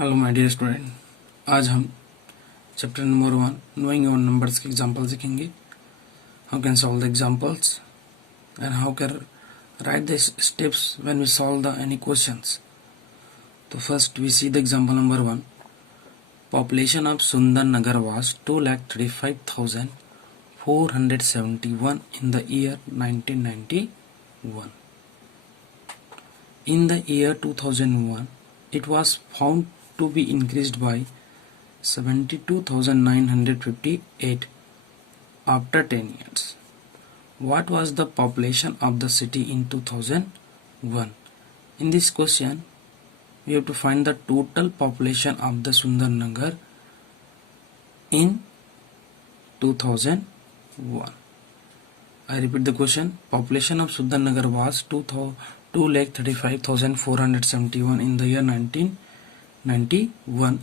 Hello my dear student, आज हम chapter number 1 knowing your numbers के एग्जांपल सीखेंगे. How can solve the examples and how can write the steps when we solve the any questions. तो first we see the example number 1. Population of Sundar Nagar was 2,35,471 in the year 1991. In the year 2001, it was found to be increased by 72,958 after 10 years. What was the population of the city in 2001? In this question, we have to find the total population of the Sundarnagar in 2001. I repeat the question. Population of Sundarnagar was 2,35,471 in the year 1991.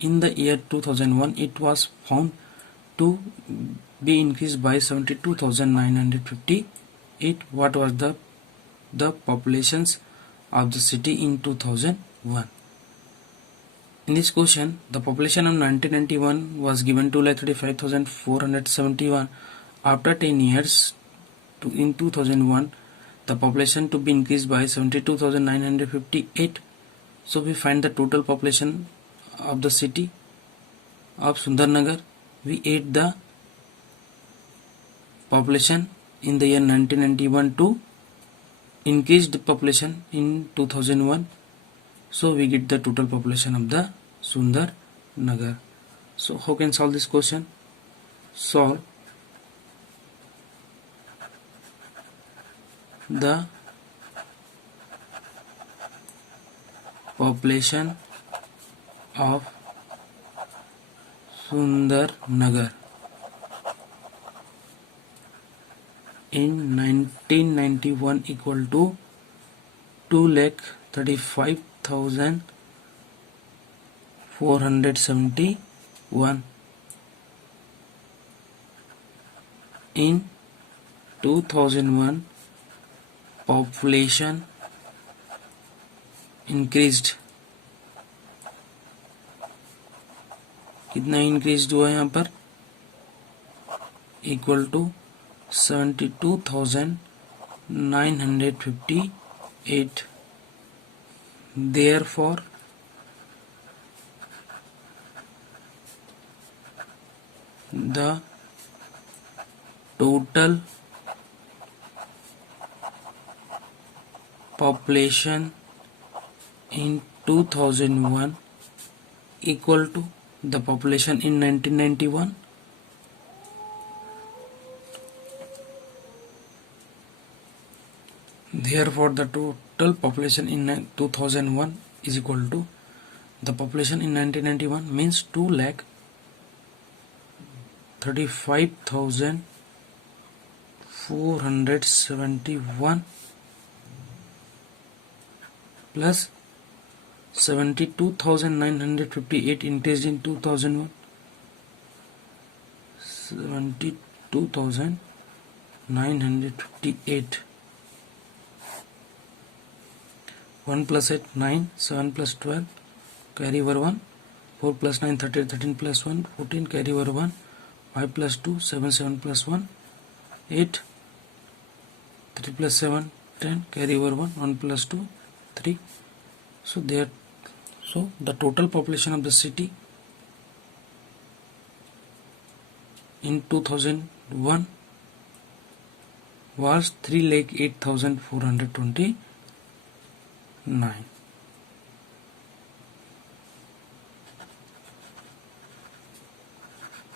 In the year 2001, it was found to be increased by 72,958. What was the populations of the city in 2001? In this question, the population of 1991 was given 2,35,471. After 10 years, in 2001, the population to be increased by 72,958. So we find the total population of the city of Sundarnagar. We add the population in the year 1991 to increase the population in 2001. So we get the total population of the Sundarnagar. So how can solve this question? Solve the population of Sundarnagar in 1991 equal to 2,35,471. In 2001, population increased. कितना increase हुआ यहाँ पर? Equal to 72,958. Therefore, the total population in 2001 equal to the population in 1991. Therefore, the total population in 2001 is equal to the population in 1991, means 2,35,471 plus 72,958 increased in 2001. 72,958. 1 plus 8 9, 7 plus 12 carry over 1, 4 plus 9 13, 13 plus 1 14 carry over 1, 5 plus 2 7, 7 plus 1 8, 3 plus 7 10 carry over 1, 1 plus 2 3. So the total population of the city in 2001 was 3,08,429.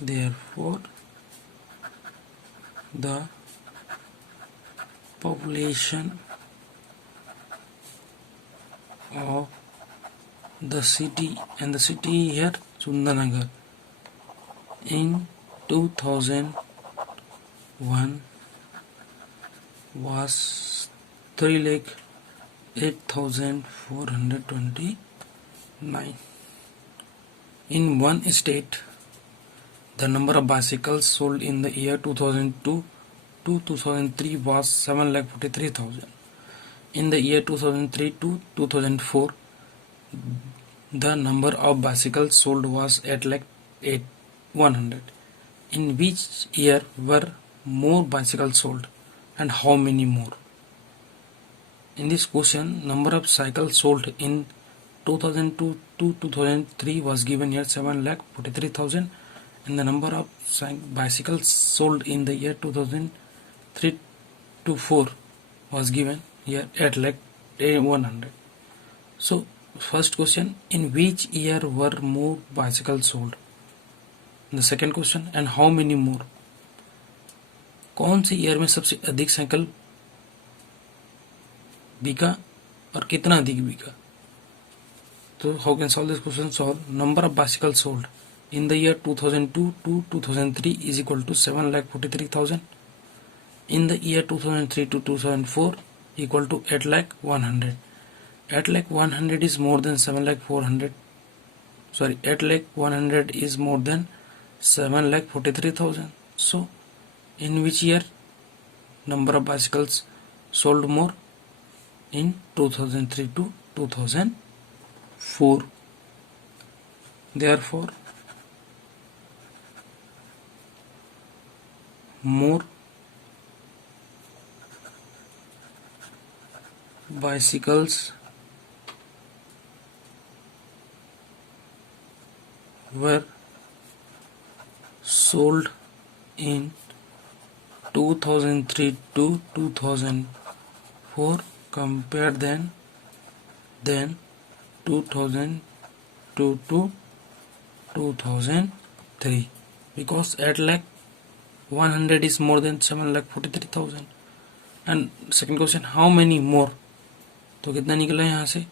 Therefore, the population of the city, and the city here Sundarnagar, in 2001 was 3,08,429. In one state, the number of bicycles sold in the year 2002 to 2003 was 7,43,000. In the year 2003 to 2004, The number of bicycles sold was 8,100. In which year were more bicycles sold and how many more? In this question, number of cycles sold in 2002 to 2003 was given here 7,43,000, and the number of bicycles sold in the year 2003 to 4 was given here 8,100. So first question, in which year were more bicycles sold? The second question, and how many more? कौन सी year में सबसे अधिक cycle बिका और कितना अधिक बिका? तो how can solve this question? Solve number of bicycles sold in the year 2002 to 2003 is equal to 7,43,000. In the year 2003 to 2004 equal to 8,100. 8,100 is more than 7,400. Sorry, 8,100 is more than 7,43,000. So, in which year number of bicycles sold more? In 2003 to 2004. Therefore, more bicycles were sold in 2003 to 2004 compared than 2002 to 2003, because 8,100 is more than 7,43,000. And second question, how many more? तो कितना निकला यहाँ से?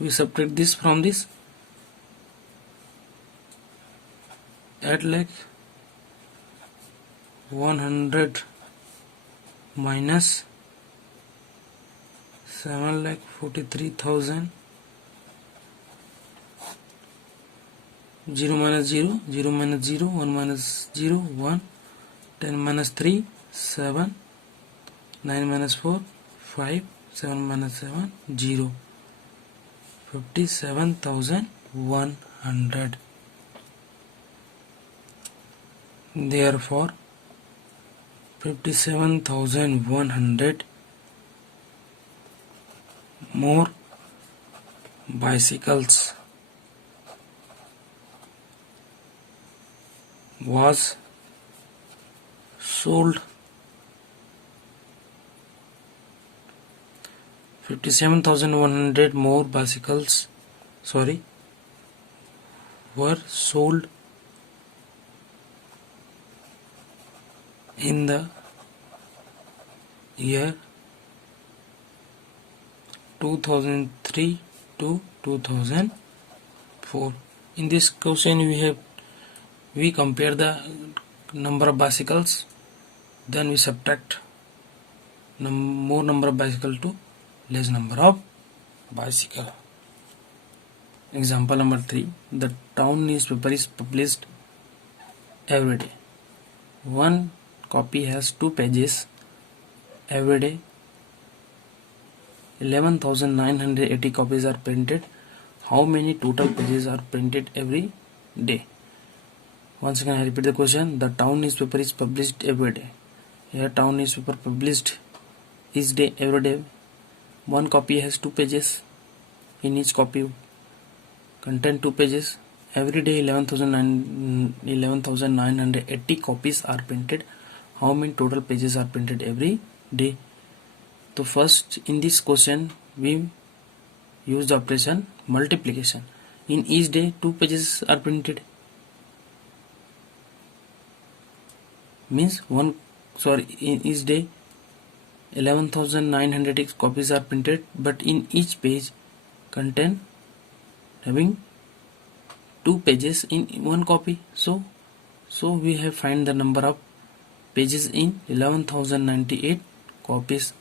We subtract this from this. 8,100 minus 7,43,000. 0 minus 0, 0 minus 0, 1 minus 0, 1, 10 minus 3, 7, 9 minus 4, 5, 7 minus 7, 0. 57,100. Therefore, 57,100 more bicycles was sold. 57,100 more bicycles were sold in the year 2003 to 2004. In this question we compare the number of bicycles, then we subtract more number of bicycle to less number of bicycle. Example number 3. The town newspaper is published every day. One copy has 2 pages every day. 11,980 copies are printed. How many total pages are printed every day? Once again I repeat the question. The town newspaper is published every day. Here town newspaper published each day, every day. One copy has 2 pages. In each copy contain 2 pages. Every day 11,980 copies are printed. How many total pages are printed every day? So first in this question we use the operation multiplication. In each day 2 pages are printed. Means in each day 11,900 copies are printed, but in each page contain having 2 pages in one copy. So we have find the number of pages in 11,098 copies.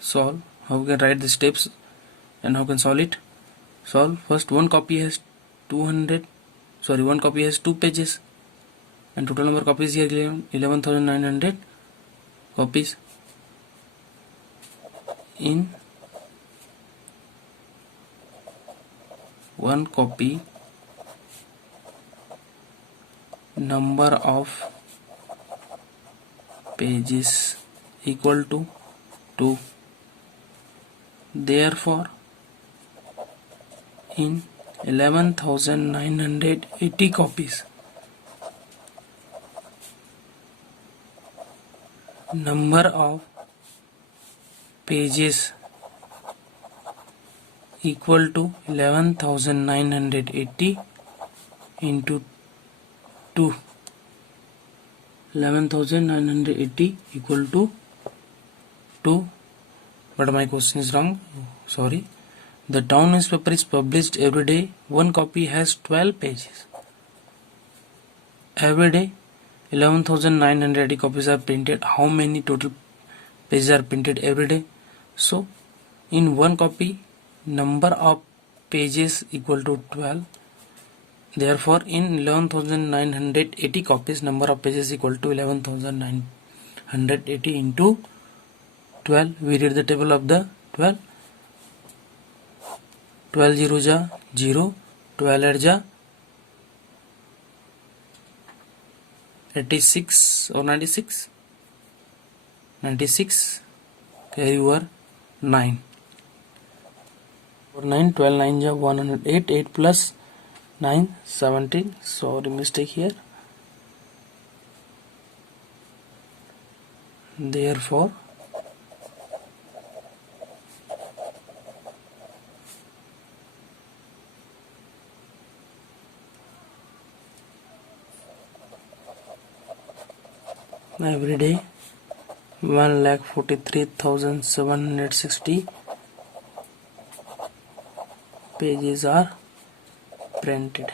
Solve. How we can write the steps and how can solve it? Solve. First, one copy has 2 pages, and total number of copies here 11,900 copies. in one copy number of pages equal to 2. Therefore in 11,980 copies number of pages equal to 11,980 into 2. 11,980 equal to 2. But my question is wrong. Sorry. The town newspaper is published every day. One copy has 12 pages. Every day 11,980 copies are printed. How many total pages are printed every day? So in one copy number of pages equal to 12. Therefore in 11,980 copies number of pages equal to 11,980 into 12. We read the table of the 12. 12 0 ja 0, 12 8 ja 86 or 96, 96, carry over 9. For 9, 12 9 ja 108, 8 plus 9, 17. Sorry, mistake here. Therefore every day 1,43,760 pages are printed.